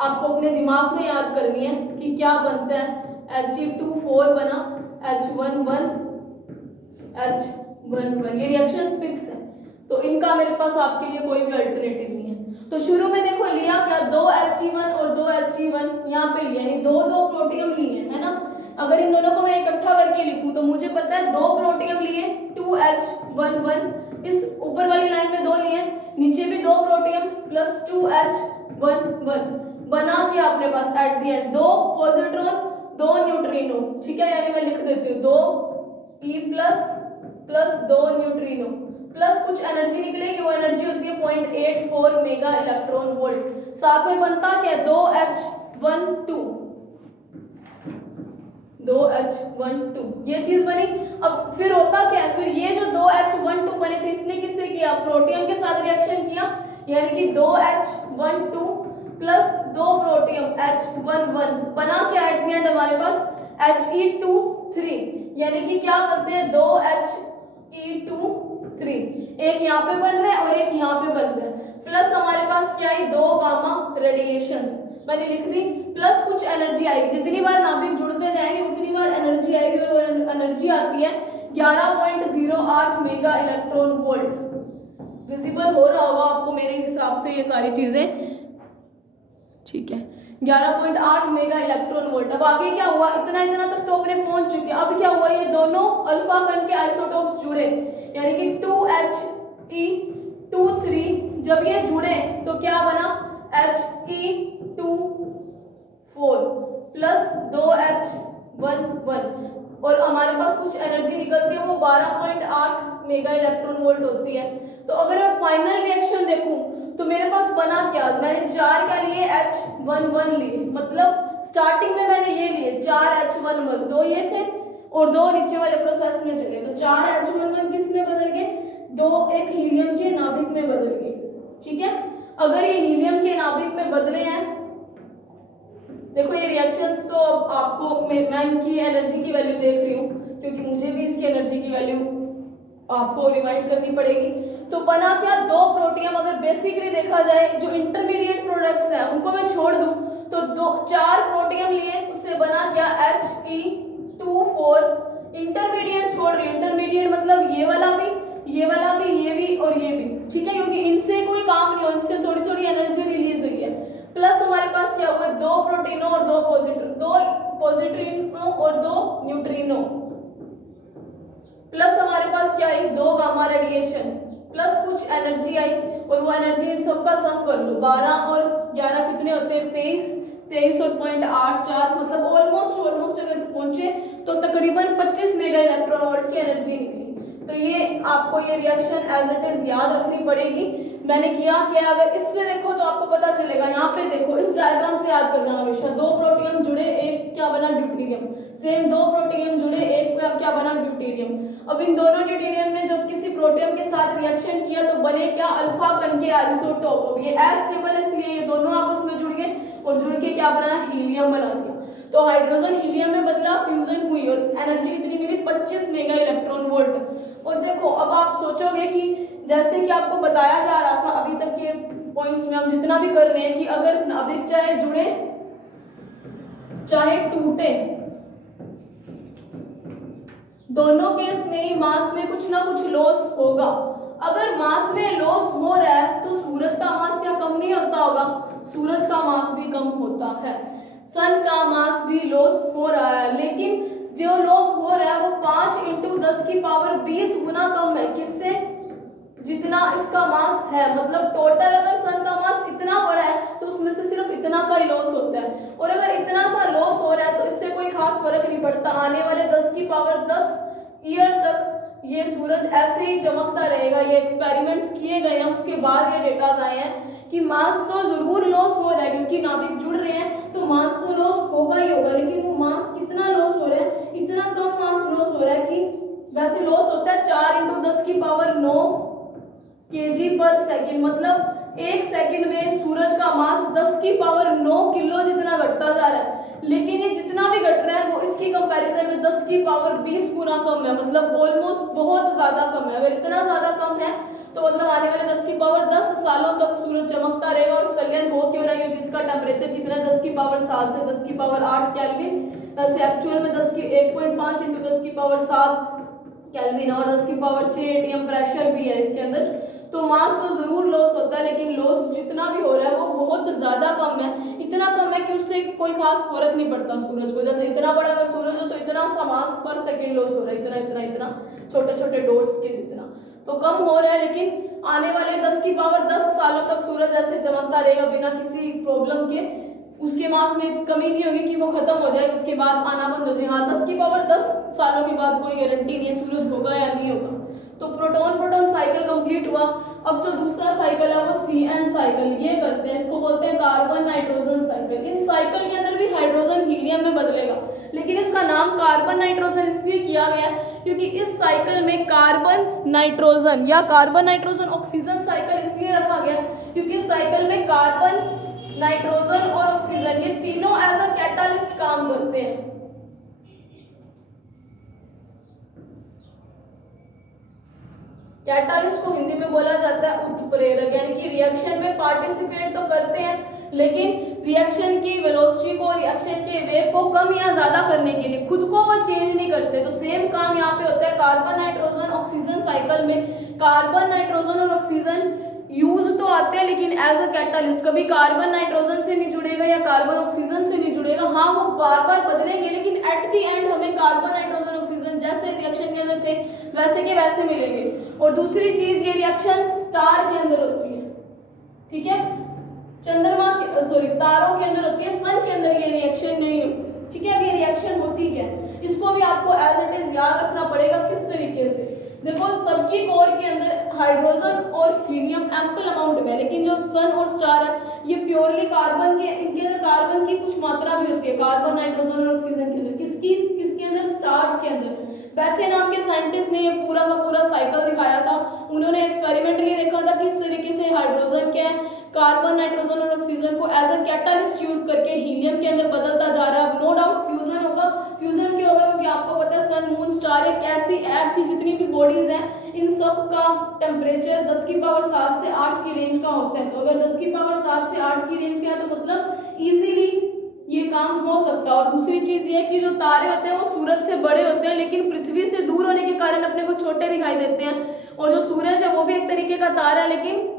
आपको अपने दिमाग में याद करनी है कि क्या बनता है। He2 4 बना, H11 H11, ये रिएक्शन फिक्स है, तो इनका मेरे पास आपके लिए कोई भी अल्टरनेटिव नहीं है। तो शुरू में देखो लिया क्या, 2 He1 और 2 He1 यहाँ पे लिया, यानी 2 प्रोटियम लिए, है ना। अगर इन दोनों को मैं इकट्ठा करके लिखूं तो मुझे पता है 2 प्रोटियम लिए 2H11, इस ऊपर वाली लाइन में 2 लिए, नीचे भी 2 प्रोटियम प्लस 2H11 बना के अपने पास at the end 2 positron 2 neutrino, ठीक है। यानी मैं लिख देती हूँ 2 E प्लस 2 न्यूट्रिनो प्लस कुछ एनर्जी निकलेगी, वो एनर्जी होती है 0.84 मेगा इलेक्ट्रॉन वोल्ट। साथ में बनता क्या, 2H12 ये चीज बनी। अब फिर होता क्या, फिर ये जो 2H12 बने थे इसने किससे किया, प्रोटियम के साथ रिएक्शन किया, यानी कि 2H12 प्लस 2 प्रोटियम H11 बना के एट द एंड हमारे पास He2 3, यानी कि क्या करते हैं 2He2 3, एक यहाँ पे बन रहा है और एक यहाँ पे बन रहा है, प्लस हमारे पास क्या है 2 गामा रेडिएशंस मैंने लिख दी, प्लस कुछ एनर्जी आएगी। जितनी बार नाभिक जुड़ते जाएंगे उतनी बार एनर्जी आएगी, और एनर्जी आती है 11.08 मेगा इलेक्ट्रॉन वोल्ट। विजिबल हो रहा होगा आपको मेरे हिसाब से ये सारी चीजें, ठीक है। 11.8 मेगा इलेक्ट्रॉन वोल्ट। अब आगे क्या हुआ, इतना इतना तक तो अपने पहुंच चुके। अब क्या हुआ, ये दोनों अल्फा कण के आइसोटोप्स जुड़े, यानी कि 2He23 जब ये जुड़े तो क्या बना, He24 प्लस 2H11 और हमारे पास कुछ एनर्जी निकलती है वो 12.8 मेगा इलेक्ट्रॉन वोल्ट होती है। तो अगर मैं फाइनल रिएक्शन देखूं तो मेरे पास बना क्या, मैंने 4 क्या लिए, H11 लिए, मतलब स्टार्टिंग में मैंने ये लिए 4 H11, 2 ये थे और 2 नीचे वाले प्रोसेस में चले, तो 4 H11 किस में बदल गए, 2 एक हीलियम के नाभिक में बदल गए, ठीक है। अगर ये हीलियम के नाभिक में बदले हैं, देखो ये रिएक्शंस तो अब आपको मैं इनकी एनर्जी की वैल्यू देख रही हूँ क्योंकि मुझे भी इसकी एनर्जी की वैल्यू आपको रिमाइंड करनी पड़ेगी। तो बना क्या, 2 प्रोटियम, अगर बेसिकली देखा जाए जो इंटरमीडिएट प्रोडक्ट्स हैं उनको मैं छोड़ दूं तो 4 प्रोटियम लिए, उससे बना क्या, He24। इंटरमीडिएट छोड़ रही, इंटरमीडिएट मतलब ये वाला भी, ये वाला भी, ये भी और ये भी, ठीक है, क्योंकि इनसे कोई काम नहीं हो, इनसे थोड़ी थोड़ी एनर्जी रिलीज हुई है। प्लस हमारे पास क्या हुआ, 2 प्रोटीनो और 2 पॉजिट्रिनो और 2 न्यूट्रिनो, प्लस हमारे पास क्या आई, 2 गामा रेडिएशन, प्लस कुछ एनर्जी आई और वो एनर्जी इन सबका सम कर लो, 12 और 11 कितने होते हैं, 23 और 0.84, मतलब ऑलमोस्ट अगर पहुंचे तो तकरीबन 25 मेगा इलेक्ट्रॉन वोल्ट की एनर्जी निकली। तो ये आपको ये रिएक्शन एज इट इज याद रखनी पड़ेगी। मैंने किया क्या, अगर इससे देखो तो आपको पता चलेगा, यहाँ पे देखो इस डायग्राम से याद करना हमेशा, 2 प्रोटियम जुड़े, एक क्या बना, ड्यूटेरियम, सेम 2 प्रोटियम जुड़े, एक क्या बना, ड्यूटेरियम। अब इन दोनों ड्यूटेरियम ने जब किसी प्रोटियम के साथ रिएक्शन किया तो बने क्या, अल्फा कण के आइसोटोप। अब ये एस स्टेबल है इसलिए ये दोनों आपस में जुड़ गए और जुड़ के क्या बना, हीलियम बना दिया। तो हाइड्रोजन हीलियम में बदला, फ्यूजन हुई और एनर्जी कितनी मिली, 25 मेगा इलेक्ट्रॉन वोल्ट। और देखो अब आप सोचोगे कि जैसे कि आपको बताया जा रहा था अभी तक के पॉइंट्स में हम जितना भी कर रहे हैं कि अगर नाभिक चाहे जुड़े चाहे टूटे, दोनों केस में ही मास में कुछ ना कुछ लॉस होगा। अगर मास में लॉस हो रहा है तो सूरज का मास क्या कम नहीं होता होगा, सूरज का मास भी कम होता है, सन का मास भी लॉस हो रहा है, लेकिन जो लॉस हो रहा है वो 5 × 10⁻20 गुना कम है, किससे, जितना इसका मास है। मतलब टोटल अगर सन का मास इतना बड़ा है तो उसमें से सिर्फ इतना का ही लॉस होता है, और अगर इतना सा लॉस हो रहा है तो इससे कोई खास फर्क नहीं पड़ता। आने वाले 10⁻10 ईयर तक ये सूरज ऐसे ही चमकता रहेगा। ये एक्सपेरिमेंट्स किए गए हैं, उसके बाद ये डेटाज आए हैं कि मास तो जरूर लॉस हो रहा है क्योंकि नाभिक जुड़ रहे हैं तो मास तो लॉस होगा ही होगा, लेकिन वो मास कितना लॉस हो रहा है, इतना कम मास लॉस हो रहा है कि वैसे लॉस होता है 4 × 10⁹ kg/सेकंड, मतलब 1 सेकंड में सूरज का मास 10⁹ किलो जितना घटता जा रहा है, लेकिन ये जितना भी घट रहा है वो इसकी कंपैरिजन में 10⁻20 गुना कम है, मतलब ऑलमोस्ट बहुत ज्यादा कम है। अगर इतना ज्यादा कम है तो मतलब आने वाले 10⁻10 सालों तक सूरज चमकता रहेगा। और संलयन हो क्यों रहा है, क्योंकि इसका टेम्परेचर कितना है, 10⁻7 से 10⁸ केल्विन, वैसे एक्चुअल में 1.5 × 10⁻7 केल्विन और 10⁻6 एटीएम प्रेशर भी है इसके अंदर। तो मास तो जरूर लॉस होता है, लेकिन लॉस जितना भी हो रहा है वो बहुत ज्यादा कम है, इतना कम है कि उससे कोई खास फर्क नहीं पड़ता सूरज को। जैसे इतना बड़ा अगर सूरज हो तो इतना सा मास पर सेकंड लॉस हो रहा है, इतना इतना इतना छोटे छोटे डॉट्स के जितना, तो कम हो रहा है। लेकिन आने वाले 10⁻10 सालों तक सूरज ऐसे चमकता रहेगा बिना किसी प्रॉब्लम के, उसके मास में कमी नहीं होगी कि वो खत्म हो जाए उसके बाद आना बंद हो जाए। हाँ, 10⁻10 सालों के बाद कोई गारंटी नहीं है सूरज होगा या नहीं होगा। तो प्रोटॉन प्रोटॉन साइकिल कंप्लीट हुआ। अब जो दूसरा साइकिल है वो CN साइकिल, ये करते हैं, इसको बोलते हैं कार्बन नाइट्रोजन साइकिल। इस साइकिल के अंदर भी हाइड्रोजन हीलियम में बदलेगा, लेकिन इसका नाम कार्बन नाइट्रोजन इसलिए किया गया क्योंकि इस साइकिल में कार्बन नाइट्रोजन या कार्बन नाइट्रोजन ऑक्सीजन साइकिल इसलिए रखा गया क्योंकि इस साइकिल में कार्बन, नाइट्रोजन और ऑक्सीजन ये तीनों एज अ कैटालिस्ट काम करते हैं। कैटालिस्ट को हिंदी में बोला जाता है उत्प्रेरक, यानी कि रिएक्शन में पार्टिसिपेट तो करते हैं लेकिन रिएक्शन की वेलोसिटी को, रिएक्शन के वेग को कम या ज्यादा करने के लिए खुद को वो चेंज नहीं करते। तो सेम काम यहाँ पे होता है कार्बन नाइट्रोजन ऑक्सीजन साइकिल में। कार्बन नाइट्रोजन और ऑक्सीजन यूज तो आते हैं लेकिन एज अ कैटालिस्ट, कभी कार्बन नाइट्रोजन से नहीं जुड़ेगा या कार्बन ऑक्सीजन से नहीं जुड़ेगा। हाँ, वो बार बार बदलेंगे लेकिन एट द एंड हमें कार्बन नाइट्रोजन ऑक्सीजन जैसे रिएक्शन के अंदर थे वैसे के वैसे मिलेंगे। और दूसरी चीज, ये रिएक्शन स्टार के अंदर होती है, ठीक है, चंद्रमा के सॉरी तारों के अंदर होती है, सन के अंदर ये रिएक्शन नहीं होती, ठीक है। अब ये रिएक्शन होती क्या है, इसको भी आपको एज इट इज याद रखना पड़ेगा। किस तरीके से, देखो सबकी कोर के अंदर हाइड्रोजन और हीलियम एम्पल अमाउंट में है, लेकिन जो सन और स्टार है ये प्योरली कार्बन के, इनके अंदर कार्बन की कुछ मात्रा भी होती है, कार्बन नाइट्रोजन और ऑक्सीजन के अंदर। किसके अंदर, स्टार्स के अंदर। बैथे नाम के साइंटिस्ट ने ये पूरा का पूरा साइकिल दिखाया था। उन्होंने एक्सपेरिमेंटली देखा था किस तरीके से हाइड्रोजन के कार्बन नाइट्रोजन और ऑक्सीजन को एज अ कैटालिस्ट यूज करके हीलियम के अंदर बदलता जा रहा है। अब नो डाउट फ्यूजन होगा। फ्यूजन क्यों होगा, क्योंकि आपको पता है सन, मून, स्टार एक ऐसी जितनी भी बॉडीज हैं इन सब का टेम्परेचर 10 की पावर 7 से 8 की रेंज का होता है। तो अगर 10 की पावर 7 से 8 की रेंज का है तो मतलब इजीली ये काम हो सकता है। और दूसरी चीज ये कि जो तारे होते हैं वो सूरज से बड़े होते हैं लेकिन पृथ्वी से दूर होने के कारण अपने को छोटे दिखाई देते हैं। और जो सूरज है वो भी एक तरीके का तारा है लेकिन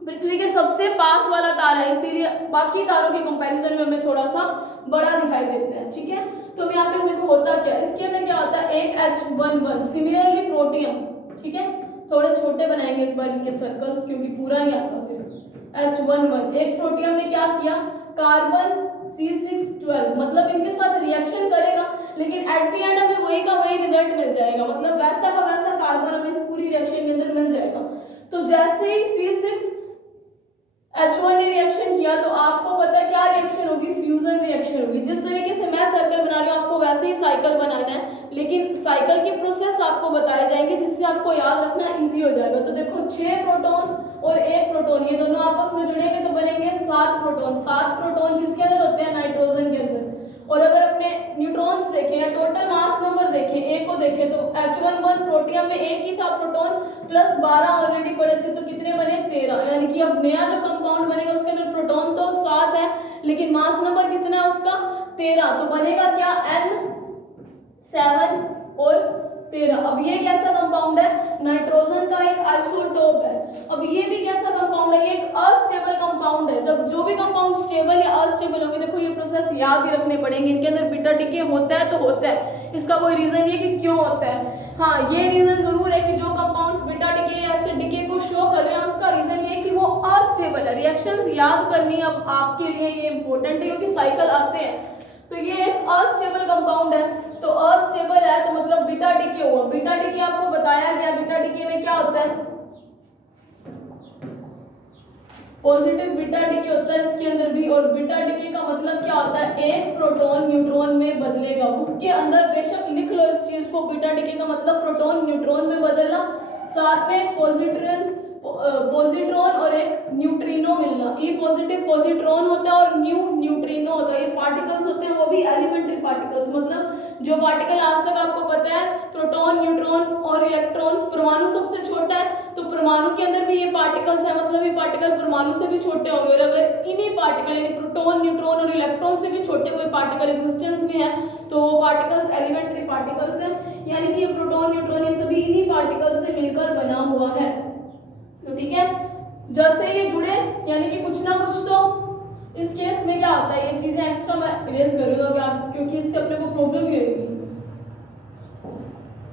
पृथ्वी के सबसे पास वाला तारा है, इसीलिए बाकी तारों के कंपैरिजन में हमें थोड़ा सा बड़ा दिखाई देते हैं, ठीक है। तो यहाँ पे देखो होता क्या, इसके अंदर क्या होता है, एक H11, सिमिलरली प्रोटियम, ठीक है, थोड़े छोटे बनाएंगे इस बार इनके सर्कल क्योंकि पूरा नहीं आता। फिर H11 एक प्रोटियम ने क्या किया, कार्बन C612 मतलब इनके साथ रिएक्शन करेगा लेकिन एट द एंड हमें वही का वही रिजल्ट मिल जाएगा, मतलब वैसा का वैसा कार्बन हमें इस पूरी रिएक्शन के अंदर मिल जाएगा। तो जैसे ही C6H1 ने रिएक्शन किया तो आपको पता है क्या रिएक्शन होगी, फ्यूजन रिएक्शन होगी। जिस तरीके से मैं सर्कल बना रही हूँ आपको वैसे ही साइकिल बनाना है, लेकिन साइकिल की प्रोसेस आपको बताए जाएंगे जिससे आपको याद रखना इजी हो जाएगा। तो देखो 6 प्रोटॉन और 1 प्रोटॉन, ये दोनों आपस में जुड़ेंगे तो बनेंगे 7 प्रोटॉन। 7 प्रोटॉन किसके अंदर होते हैं, नाइट्रोजन के अंदर। और अगर अपने न्यूट्रॉन्स देखें या टोटल मास नंबर देखें, ए को देखें तो H11 प्रोटियम में एक ही था प्रोटॉन प्लस 12 ऑलरेडी पड़े थे तो कितने बने, 13। यानी कि अब नया जो कंपाउंड बनेगा उसके अंदर प्रोटॉन तो 7 है लेकिन मास नंबर कितना है उसका, 13। तो बनेगा क्या, N7 और 13। अब ये कैसा कंपाउंड है, नाइट्रोजन का एक आइसोटोप है। अब ये भी कैसा कंपाउंड है, ये एक अस्टेबल कंपाउंड है। जब जो भी कंपाउंड स्टेबल या अस्टेबल होंगे, देखो ये प्रोसेस याद ही रखने पड़ेंगे, इनके अंदर बीटा डीके होता है तो होता है, इसका कोई रीजन नहीं है कि क्यों होता है। हाँ, ये रीजन जरूर है कि जो कंपाउंड्स बीटा डीके या एसिड डीके को शो कर रहे हैं उसका रीजन ये है कि वो अस्टेबल है। रिएक्शंस याद करनी अब आपके लिए ये इंपॉर्टेंट है क्योंकि साइकिल आते हैं। तो ये एक अस्टेबल कंपाउंड है, तो अस्टेबल है तो मतलब बीटा डीके हुआ। बीटा डीके आपको बताया गया, बीटा डीके में क्या होता है, पॉजिटिव बीटा डीके होता है इसके अंदर भी। और बीटा डीके का मतलब क्या होता है, एक प्रोटॉन न्यूट्रॉन में बदलेगा। बुक के अंदर बेशक लिख लो इस चीज को, बीटा डीके का मतलब प्रोटॉन न्यूट्रॉन में बदलना, साथ में एक पॉजिट्रॉन और एक न्यूट्रिनो मिलना। ई पॉजिटिव पॉजिट्रॉन होता है और न्यूट्रिनो होता है। ये पार्टिकल्स होते हैं वो भी एलिमेंट्री पार्टिकल्स, मतलब जो पार्टिकल आज तक आपको पता है प्रोटॉन, न्यूट्रॉन और इलेक्ट्रॉन, परमाणु सबसे छोटा है तो परमाणु के अंदर भी ये पार्टिकल्स है, मतलब ये पार्टिकल परमाणु से भी छोटे होंगे। और अगर इन्हीं पार्टिकल यानी प्रोटॉन, न्यूट्रॉन और इलेक्ट्रॉन से भी छोटे कोई पार्टिकल एग्जिस्टेंस में है तो वो पार्टिकल्स एलिमेंट्री पार्टिकल्स हैं। यानी कि ये प्रोटॉन, न्यूट्रॉन ये सभी इन्हीं पार्टिकल्स से मिलकर बना हुआ है। तो ठीक है, जैसे ये जुड़े यानी कि कुछ ना कुछ तो इस केस में क्या होता है, ये चीजें एक्स्ट्रा मैं इरेज करूंगा क्योंकि इससे अपने को प्रॉब्लम ही होगी।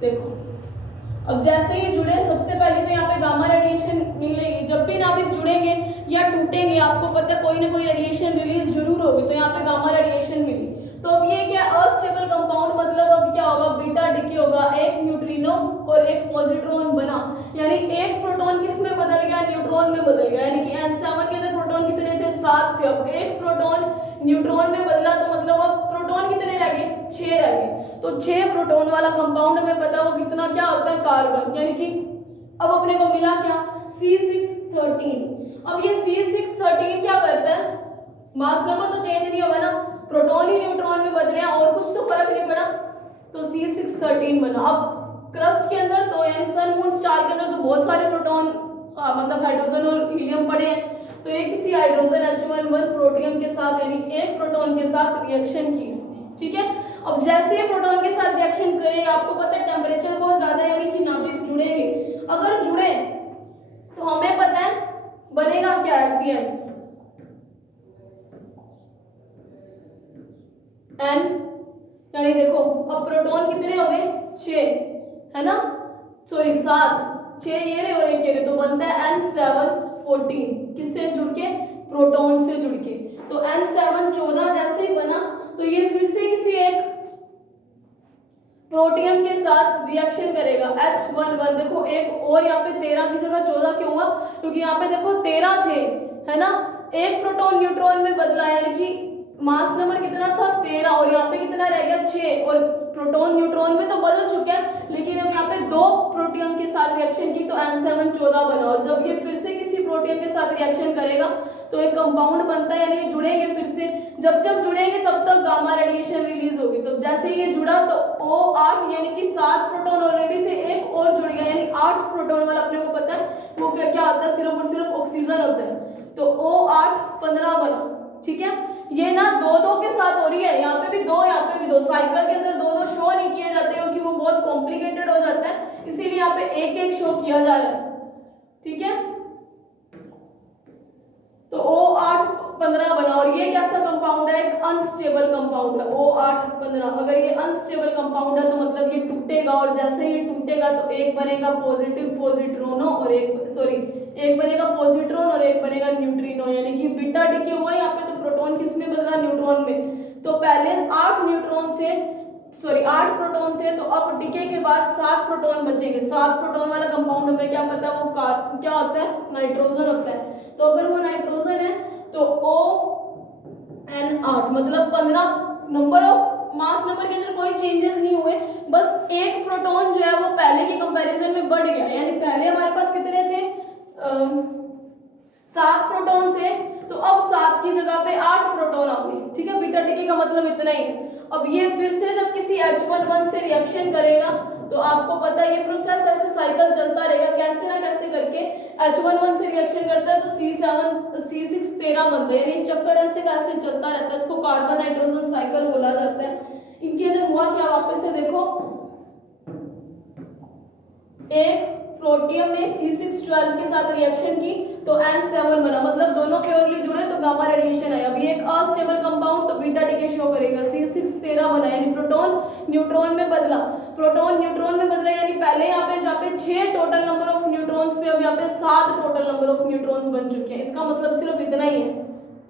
देखो अब जैसे ये जुड़े, सबसे पहले तो यहाँ पे गामा रेडिएशन मिलेगी। जब भी नाभिक जुड़ेंगे या टूटेंगे आपको पता है कोई ना कोई रेडिएशन रिलीज जरूर होगी, तो यहाँ पे गामा रेडिएशन मिली। तो अब ये क्या, अस्टेबल कंपाउंड, मतलब अब क्या होगा, बीटा डीके होगा, एक न्यूट्रिनो और एक पॉजिट्रॉन बना। यानी एक प्रोटॉन किस में बदल गया, न्यूट्रॉन में बदल गया। यानी कि N7 के अंदर प्रोटॉन कितने थे, 7 थे। अब एक प्रोटॉन न्यूट्रॉन में बदला तो मतलब अब प्रोटॉन कितने रह गए, 6 रह गए। तो 6 प्रोटॉन वाला कंपाउंड हमें पता वो कितना क्या होता है, कार्बन। यानी कि अब अपने को मिला क्या, C613। अब ये C613 क्या करता है, मास नंबर तो चेंज नहीं होगा ना, प्रोटॉन ही न्यूट्रॉन में बदले और कुछ तो फर्क नहीं पड़ा, तो C613 बना। अब क्रस्ट के अंदर तो यानी सन, मून, स्टार के अंदर तो बहुत सारे प्रोटॉन मतलब हाइड्रोजन और हीलियम पड़े हैं। तो ये किसी हाइड्रोजन H11 प्रोटियम के साथ यानी एक प्रोटॉन के साथ रिएक्शन की इसने, ठीक है। अब जैसे ये प्रोटॉन के साथ रिएक्शन करेगा, आपको पता है टेम्परेचर बहुत ज्यादा है यानी कि नाभिक जुड़ेंगे। अगर जुड़े तो हमें पता है बनेगा क्या एट द एंड, एन, यानी देखो अब प्रोटॉन कितने हो गए 6 है ना, सॉरी 7, 6 ये रहे और एक ये रहे, तो बनता है N7 14 किससे जुड़ के, प्रोटॉन से जुड़ के। तो N7 14 जैसे ही बना तो ये फिर से किसी एक प्रोटियम के साथ रिएक्शन करेगा H11। देखो एक और यहाँ पे 13 की जगह 14 क्यों हुआ, क्योंकि यहाँ पे देखो 13 थे है ना, एक प्रोटॉन न्यूट्रॉन में बदला यानी कि मास नंबर कितना था 13 और यहाँ पे कितना रह गया 6, और प्रोटॉन न्यूट्रॉन में तो बदल चुके हैं लेकिन अब यहाँ पे 2 प्रोटियम के साथ रिएक्शन की तो N7 14 बना। और जब ये फिर से किसी प्रोटियम के साथ रिएक्शन करेगा तो एक कंपाउंड बनता है यानी जुड़ेंगे फिर से, जब जब जुड़ेंगे तब तक गामा रेडिएशन रिलीज होगी। तो जैसे ये जुड़ा तो O8 यानी कि 7 प्रोटॉन ऑलरेडी थे, एक और जुड़ गया यानी 8 प्रोटॉन वाला अपने को पता है वो क्या क्या होता है, सिर्फ और सिर्फ ऑक्सीजन होता है। तो O8 15 बना, ठीक है। ये ना 2-2 के साथ हो रही है, यहाँ पे भी 2 यहाँ पे भी 2, साइकिल के अंदर 2-2 शो नहीं किए जाते क्योंकि वो बहुत कॉम्प्लिकेटेड हो जाता है, इसीलिए यहाँ पे एक-एक शो किया जा रहा है, ठीक है। तो O8 15 बना और ये कैसा कंपाउंड है, एक अनस्टेबल कंपाउंड है O8 15। अगर ये अनस्टेबल कंपाउंड है तो मतलब ये टूटेगा और जैसे ये टूटेगा तो एक बनेगा पॉजिटिव पॉजिट्रोनो और एक बनेगा पॉजिट्रॉन और एक बनेगा न्यूट्रिनो, यानी कि बीटा डिके हुआ यहाँ पे तो प्रोटॉन किस में बदला, न्यूट्रॉन में। तो पहले 8 प्रोटॉन थे तो अब डिके के बाद 7 प्रोटॉन बचेंगे। 7 प्रोटॉन वाला कंपाउंड हमें क्या पता है, वो क्या होता है, नाइट्रोजन होता है। तो अगर वो नाइट्रोजन है तो ON8 मतलब 15 नंबर ऑफ मास नंबर के अंदर कोई चेंजेस नहीं हुए, बस एक प्रोटॉन जो है वो पहले के कंपैरिजन में बढ़ गया, यानी पहले हमारे पास कितने थे 7 प्रोटॉन थे तो अब 7 की जगह पे 8 प्रोटॉन आ गए, ठीक है। बीटा डिके का मतलब इतना ही है। अब ये फिर से जब किसी H11 से रिएक्शन करेगा तो आपको पता है ये प्रोसेस ऐसे साइकिल चलता रहेगा, कैसे ना कैसे करके H11 से रिएक्शन करता है तो C6 13 बनता है, यानी चक्कर ऐसे कैसे चलता रहता है, इसको कार्बन नाइट्रोजन साइकिल बोला जाता है। इनके अंदर हुआ क्या, वापस से देखो, एक प्रोटियम ने C612 के साथ रिएक्शन की तो N7 बना, मतलब दोनों प्योरली जुड़े तो गामा रेडिएशन आया। अभी एक अनस्टेबल कंपाउंड तो बीटा डिके शो करेगा, C6 13 बना यानी प्रोटॉन न्यूट्रॉन में बदला, प्रोटॉन न्यूट्रॉन में बदला यानी पहले यहाँ पे जहाँ पे 6 टोटल नंबर ऑफ न्यूट्रॉन्स थे अब यहाँ पे 7 टोटल नंबर ऑफ न्यूट्रॉन्स बन चुके हैं, इसका मतलब सिर्फ इतना ही है,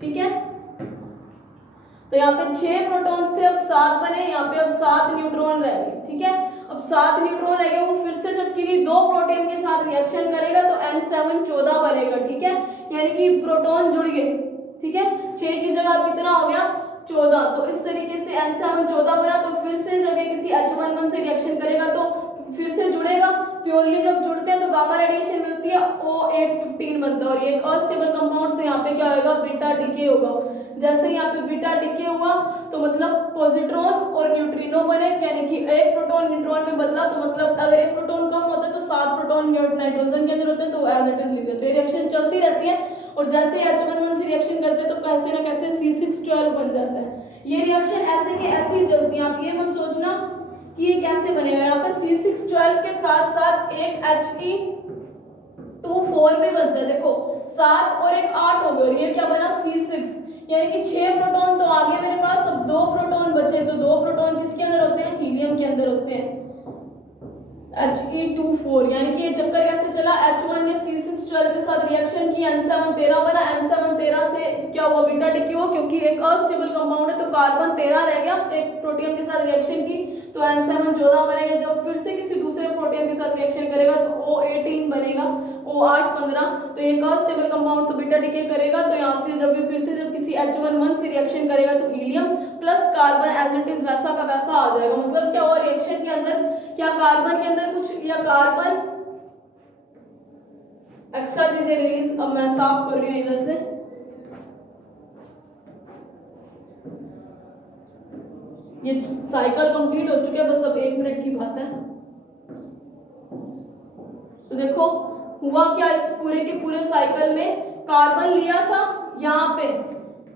ठीक है। तो यहाँ पे 6 प्रोटॉन्स थे अब 7 बने, यहाँ पे अब 7 न्यूट्रॉन रह गए, ठीक है। अब 7 न्यूट्रॉन रह गए, वो फिर से जब किसी 2 प्रोटीन के साथ रिएक्शन करेगा तो N7 14 बनेगा, ठीक है, यानी कि प्रोटॉन जुड़ गए, ठीक है। 6 की जगह कितना हो गया 14, तो इस तरीके से N7 14 बना। तो फिर से जब ये किसी H11 से रिएक्शन करेगा तो फिर से जुड़ेगा, प्योरली जब जुड़ते हैं तो गामा रेडिएशन मिलती है, O8 15 बनता है और ये अनस्टेबल कंपाउंड तो यहाँ पे क्या होगा, बीटा डिके होगा। जैसे यहाँ पे बीटा डिके हुआ तो मतलब पॉजिट्रॉन और न्यूट्रिनो बने, यानी कि एक प्रोटॉन न्यूट्रॉन में बदला, तो मतलब अगर एक प्रोटॉन कम होता है तो 7 प्रोटॉन नाइट्रोजन के अंदर होते हैं, तो एज इट इज लिख देते हैं। रिएक्शन चलती रहती है और जैसे H11 से रिएक्शन करते हैं तो कैसे ना कैसे C612 बन जाता है। ये रिएक्शन ऐसे के ऐसे ही चलती है, आप ये मत सोचना कि ये कैसे बनेगा। यहाँ पे C612 के साथ साथ एक He24 भी बनता है, देखो 7 और एक 8 हो गए और ये क्या बना C6, यानी कि 6 प्रोटॉन तो आगे मेरे पास, अब 2 प्रोटॉन बचे, तो 2 प्रोटॉन किसके अंदर होते हैं, हीलियम के अंदर होते हैं, He24। यानी कि ये चक्कर कैसे चला, H1 ने C612 के साथ रिएक्शन की, N7 13 बना, N7 13 से क्या हुआ, बीटा डिके हुआ, क्योंकि एक अनस्टेबल कंपाउंड है तो कार्बन 13 रह गया, एक प्रोटीन के साथ रिएक्शन की तो N7 14 बनेगा। जब फिर से किसी दूसरे प्रोटीन के साथ रिएक्शन करेगा तो O18 बनेगा, O8 15, तो एक अनस्टेबल कंपाउंड तो बीटा डिके करेगा, तो यहाँ से जब जब किसी H11 से रिएक्शन करेगा तो helium plus carbon as it is वैसा का वैसा आ जाएगा। मतलब क्या हुआ, रिएक्शन के अंदर क्या कार्बन के अंदर कुछ या कार्बन एक्स्ट्रा चीजें रिलीज, अब मैं साफ कर रही हूँ इधर से, ये साइकिल कंप्लीट हो चुका है, बस अब 1 मिनट की बात है। तो देखो हुआ क्या, इस पूरे के पूरे साइकिल में कार्बन लिया था यहाँ पे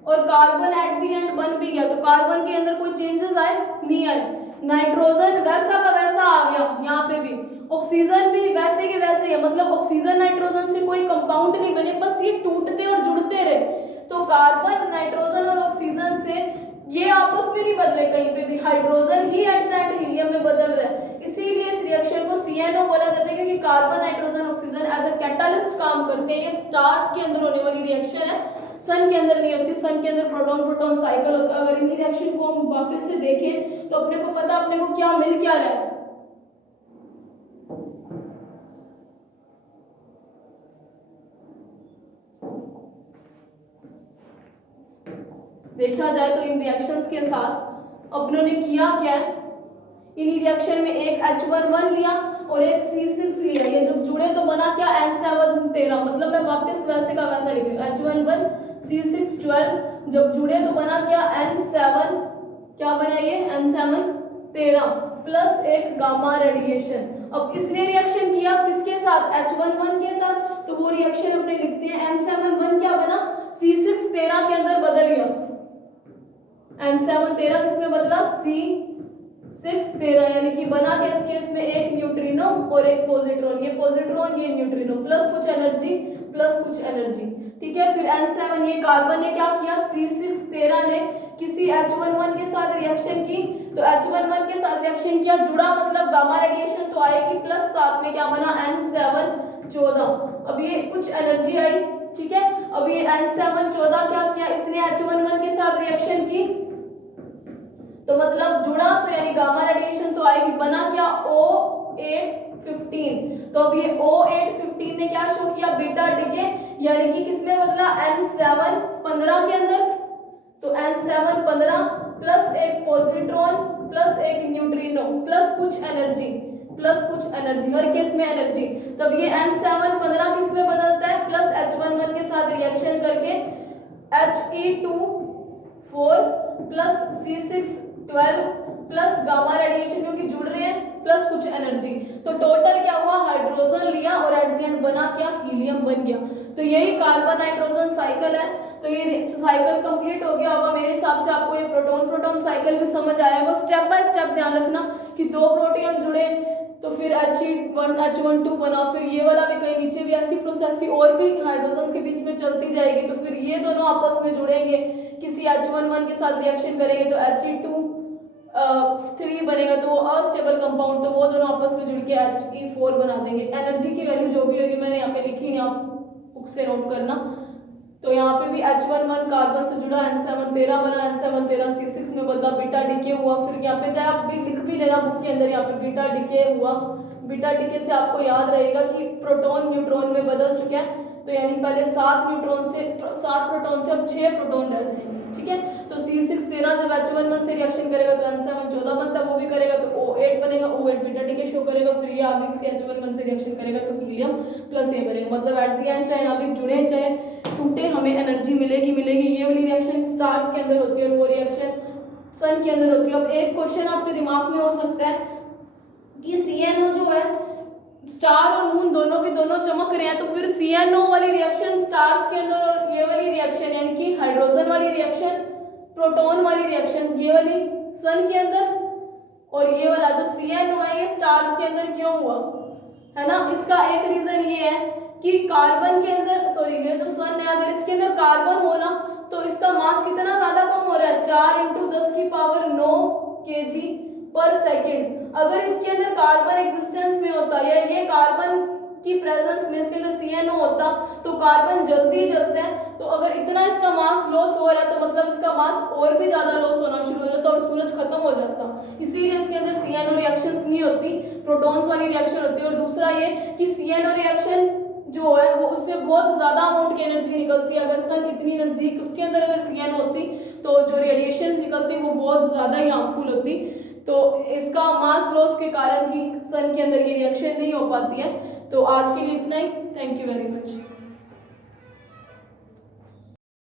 और कार्बन एट द एंड बन भी गया, तो कार्बन के अंदर कोई चेंजेस आए? नहीं आए। नाइट्रोजन वैसा का वैसा आ गया यहाँ पे भी, ऑक्सीजन भी वैसे के वैसे ही है, मतलब ऑक्सीजन नाइट्रोजन से कोई कंपाउंड नहीं बने, बस ये टूटते और जुड़ते रहे। तो कार्बन नाइट्रोजन और ऑक्सीजन से ये आपस में नहीं बदले कहीं पे भी, hydrogen he eight the and helium में बदल रहा है। इसीलिए इस रिएक्शन को CNO बोला जाता है, क्योंकि carbon nitrogen oxygen as a catalyst काम करते हैं। ये स्टार्स के अंदर होने वाली रिएक्शन है, सन के अंदर नहीं होती। सन के अंदर प्रोटॉन प्रोटॉन साइकिल होता है। अगर इन्हीं रिएक्शन को हम वापस से देखें तो अपने को पता अपने को क्या मिल क्या रहा है। देखा जाए तो इन रिएक्शंस के साथ अपनों ने किया क्या है, इन्हीं रिएक्शन में एक H11 लिया और एक C6 लिया। ये जब जुड़े तो बना क्या? N7 13, मतलब मैं वापस वैसे का वैसा लिख रही हूँ। H11 C6 12 जब जुड़े तो बना क्या? N7, क्या बना ये? N7 13 प्लस एक गामा रेडिएशन। अब इसने रिएक्शन किया किसके साथ? H11 के साथ, तो वो रिएक्शन अपने लिखते हैं N7 क्या बना? C6 13 के अंदर बदल गया। N7 13 किसमें बदला? C6 13, यानी कि बना क्या इस केस में? एक न्यूट्रिनो और एक पॉजिट्रॉन, ये पॉजिट्रॉन ये न्यूट्रिनो, प्लस कुछ एनर्जी प्लस कुछ एनर्जी। ठीक है, फिर N7 ये कार्बन ने क्या किया? C6 13 ने किसी H11 के साथ रिएक्शन की, तो H11 के साथ रिएक्शन किया, जुड़ा मतलब गामा रेडिएशन तो आएगी, प्लस साथ में क्या बना? N7 14। अब ये कुछ एनर्जी आई, ठीक है। अब ये N7 14 क्या किया इसने? H11 के साथ रिएक्शन की, तो मतलब जुड़ा तो यानी गामा रेडिएशन तो आएगी, बना क्या? O8 15। तो अब ये O8 15 ने क्या शो किया? बीटा डिके, यानी कि किसमें बदला? N7 15 के अंदर। तो N7 15 प्लस एक पॉजिट्रॉन प्लस एक न्यूट्रिनो प्लस कुछ एनर्जी, हर केस में एनर्जी। तब ये N7 15 किस में बदलता है? प्लस H11 के साथ रिएक्शन करके He2 4 plus C6 12 plus gamma radiation, क्योंकि जुड़ रहे हैं, प्लस कुछ एनर्जी। तो टोटल क्या हुआ? हाइड्रोजन लिया और एट द एंड बना क्या? हीलियम बन गया। तो यही कार्बन नाइट्रोजन साइकिल है। तो ये साइकिल कंप्लीट हो गया होगा मेरे हिसाब से। आपको ये प्रोटॉन प्रोटॉन साइकिल भी समझ आएगा। स्टेप बाय स्टेप ध्यान रखना कि दो प्रोटॉन जुड़े तो फिर H1 H12 बना, फिर ये वाला भी कहीं नीचे भी ऐसी प्रोसेस और भी हाइड्रोजन के बीच में चलती जाएगी। तो फिर ये दोनों आपस में जुड़ेंगे, किसी H11 के साथ रिएक्शन करेंगे तो He2 3 बनेगा, तो वो अस्टेबल कंपाउंड, तो वो दोनों आपस में जुड़ के He4 बना देंगे। एनर्जी की वैल्यू जो भी होगी मैंने यहाँ पे लिखी नहीं, आप बुक से नोट करना। तो यहाँ पे भी H11 कार्बन से जुड़ा, N7 13 बना, N7 13 C6 में बदला, बीटा डीके हुआ। फिर यहाँ पे चाहे आप भी लिख भी लेना बुक के अंदर, यहाँ पे बीटा डीके हुआ। बीटा डीके से आपको याद रहेगा कि प्रोटॉन न्यूट्रॉन में बदल चुका है। तो यानी पहले 7 न्यूट्रॉन थे, 7 प्रोटॉन थे, अब 6 प्रोटॉन रह जाएंगे। ठीक है, तो C6 13 जब H11 से रिएक्शन करेगा तो N7 14 बनता है, वो भी करेगा तो O8 बनेगा, O8 बीटा डीके शो करेगा। फिर ये आगे किसी H11 से रिएक्शन करेगा तो हीलियम प्लस ये बनेगा। मतलब एट द एंड चाहे नाभिक जुड़े चाहे टूटे, हमें एनर्जी मिलेगी। ये वाली रिएक्शन स्टार्स के अंदर होती है और वो रिएक्शन सन के अंदर होती है। अब एक क्वेश्चन आपके दिमाग में हो सकता है कि CNO जो है, स्टार और मून दोनों के दोनों चमक रहे हैं, तो फिर CNO वाली रिएक्शन स्टार्स के अंदर और ये वाली रिएक्शन यानी कि हाइड्रोजन वाली रिएक्शन, प्रोटॉन वाली रिएक्शन ये वाली सन के अंदर, और ये वाला जो CNO है ये स्टार्स के अंदर क्यों हुआ है ना? इसका एक रीजन ये है कि कार्बन के अंदर, सॉरी ये जो सन है, अगर इसके अंदर कार्बन हो ना तो इसका मास कितना ज्यादा कम हो रहा है? 4 × 10⁹ kg/s। अगर इसके अंदर कार्बन एग्जिस्टेंस में होता या ये कार्बन की प्रेजेंस में इसके अंदर CNO होता तो कार्बन जल्दी जलता है। तो अगर इतना इसका मास लॉस हो रहा है तो मतलब इसका मास और भी ज्यादा लॉस होना शुरू हो जाता और सूरज खत्म हो जाता। इसीलिए इसके अंदर CNO रिएक्शंस नहीं होती, प्रोटॉन्स वाली रिएक्शन होती है। और दूसरा ये कि CNO रिएक्शन जो है वो उससे बहुत ज्यादा अमाउंट की एनर्जी निकलती है। अगर सन इतनी नजदीक उसके अंदर अगर CNO होती तो जो रेडिएशंस निकलती वो बहुत ज्यादा ही हार्मफुल होती। तो इसका मास लॉस के कारण ही सन के अंदर ये रिएक्शन नहीं हो पाती है। तो आज के लिए इतना ही। Thank you very much.